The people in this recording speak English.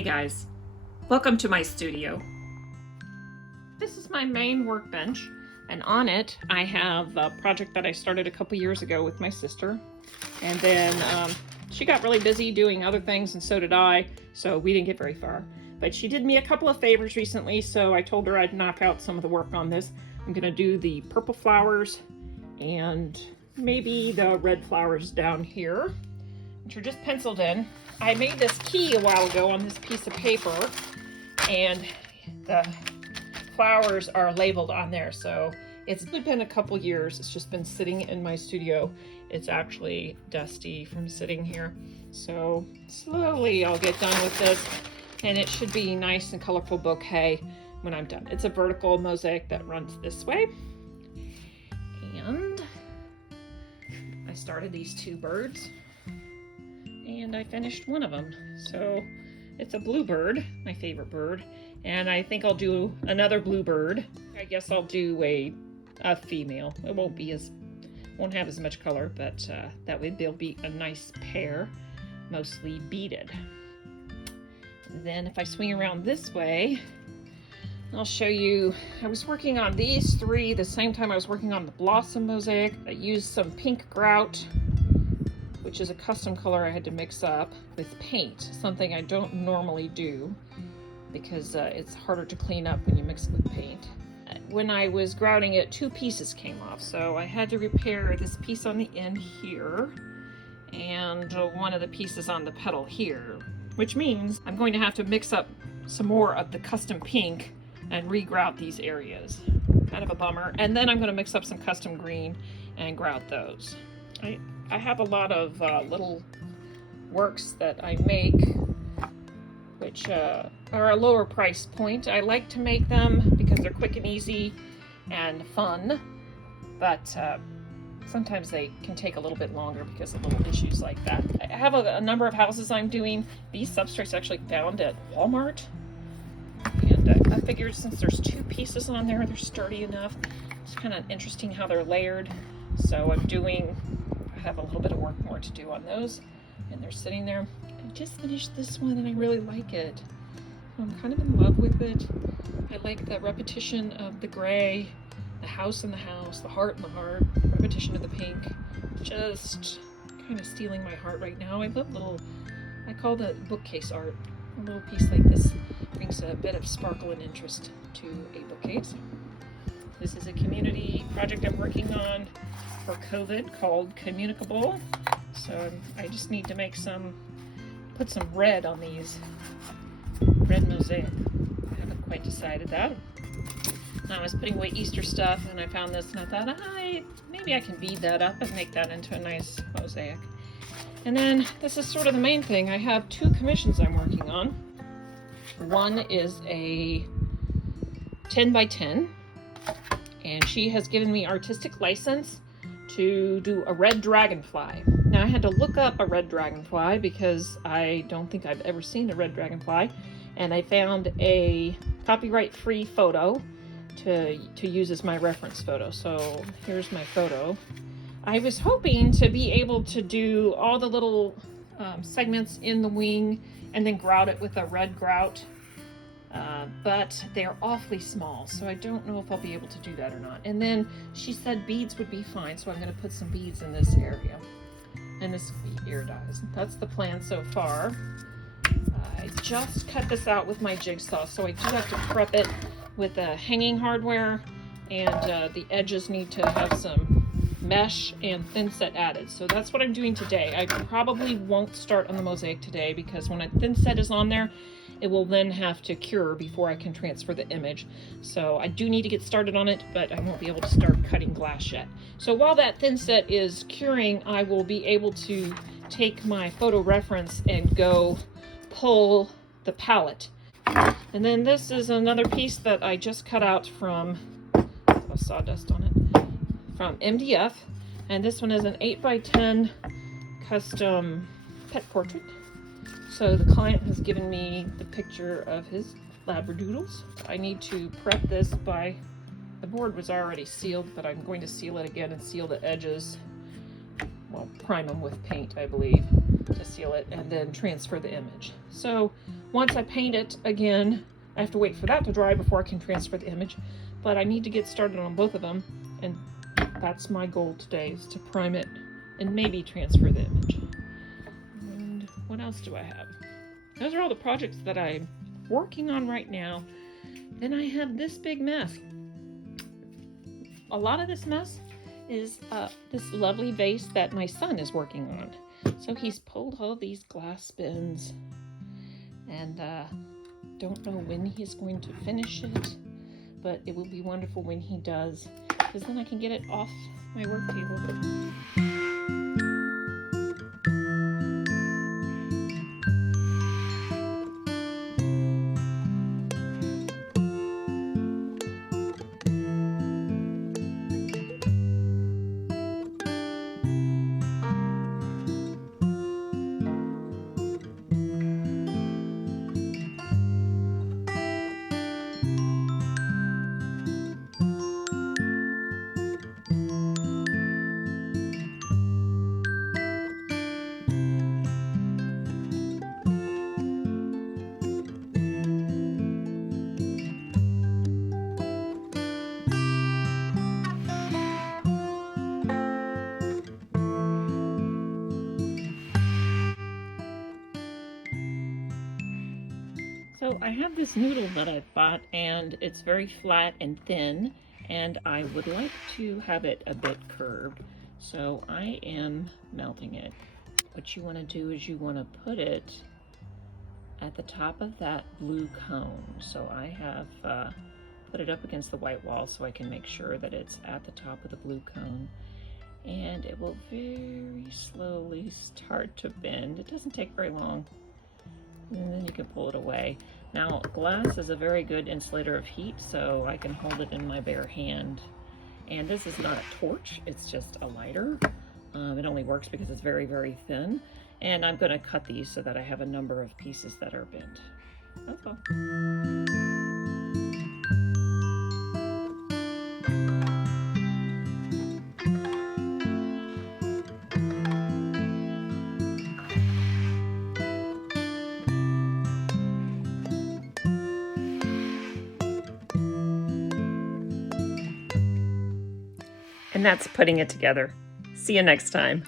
Hey guys, welcome to my studio. This is my main workbench, and on it I have a project that I started a couple years ago with my sister, and then she got really busy doing other things and so did I, so we didn't get very far. But she did me a couple of favors recently, so I told her I'd knock out some of the work on this. I'm gonna do the purple flowers and maybe the red flowers down here, which are just penciled in. I made this key a while ago on this piece of paper, and the flowers are labeled on there, so it's been a couple years. It's just been sitting in my studio. It's actually dusty from sitting here, so slowly I'll get done with this, and it should be nice and colorful bouquet when I'm done. It's a vertical mosaic that runs this way, and I started these two birds and I finished one of them. So it's a bluebird, my favorite bird, and I think I'll do another bluebird. I guess I'll do a female. It won't have as much color, but that way they'll be a nice pair, mostly beaded. And then if I swing around this way, I'll show you, I was working on these three the same time I was working on the blossom mosaic. I used some pink grout, which is a custom color I had to mix up with paint, something I don't normally do because it's harder to clean up when you mix it with paint. When I was grouting it, two pieces came off, so I had to repair this piece on the end here and one of the pieces on the petal here, which means I'm going to have to mix up some more of the custom pink and re-grout these areas. Kind of a bummer. And then I'm going to mix up some custom green and grout those. I have a lot of little works that I make, which are a lower price point. I like to make them because they're quick and easy and fun, but sometimes they can take a little bit longer because of little issues like that. I have a number of houses I'm doing. These substrates actually found at Walmart, and I figured since there's two pieces on there, they're sturdy enough. It's kind of interesting how they're layered. So I have a little bit of work more to do on those, and they're sitting there. I just finished this one and I really like it. I'm kind of in love with it. I like the repetition of the gray, the house in the house, the heart in the heart, repetition of the pink. Just kind of stealing my heart right now. I love I call the bookcase art. A little piece like this brings a bit of sparkle and interest to a bookcase. This is a community project I'm working on for COVID called Communicable. So I just need to put some red on these, red mosaic. I haven't quite decided that. I was putting away Easter stuff and I found this and I thought, maybe I can bead that up and make that into a nice mosaic. And then this is sort of the main thing. I have two commissions I'm working on. One is a 10 by 10, and she has given me artistic license to do a red dragonfly. Now I had to look up a red dragonfly because I don't think I've ever seen a red dragonfly, and I found a copyright-free photo to use as my reference photo. So here's my photo. I was hoping to be able to do all the little segments in the wing and then grout it with a red grout, but they're awfully small, so I don't know if I'll be able to do that or not. And then she said beads would be fine, so I'm going to put some beads in this area, and this will be iridized. That's the plan so far. I just cut this out with my jigsaw, so I do have to prep it with hanging hardware, and the edges need to have some mesh and thin set added. So that's what I'm doing today. I probably won't start on the mosaic today because when a thin set is on there, it will then have to cure before I can transfer the image. So I do need to get started on it, but I won't be able to start cutting glass yet. So while that thin set is curing, I will be able to take my photo reference and go pull the palette. And then this is another piece that I just cut out from sawdust on it, from MDF, and this one is an 8 by 10 custom pet portrait. So the client has given me the picture of his labradoodles. I need to prep this the board was already sealed, but I'm going to seal it again and seal the edges, well, prime them with paint, I believe. to seal it and then transfer the image. So once I paint it again, I have to wait for that to dry before I can transfer the image, but I need to get started on both of them, and that's my goal today, is to prime it and maybe transfer the image. And what else do I have? Those are all the projects that I'm working on right now. Then I have this big mess. A lot of this mess is this lovely vase that my son is working on. So he's pulled all these glass bins, and don't know when he's going to finish it, but it will be wonderful when he does, because then I can get it off my work table. So I have this noodle that I've bought, and it's very flat and thin, and I would like to have it a bit curved. So I am melting it. What you want to do is you want to put it at the top of that blue cone. So I have put it up against the white wall so I can make sure that it's at the top of the blue cone. And it will very slowly start to bend. It doesn't take very long. And then you can pull it away. Now, glass is a very good insulator of heat, so I can hold it in my bare hand. And this is not a torch, it's just a lighter. It only works because it's very, very thin. And I'm going to cut these so that I have a number of pieces that are bent. That's all. And that's putting it together. See you next time.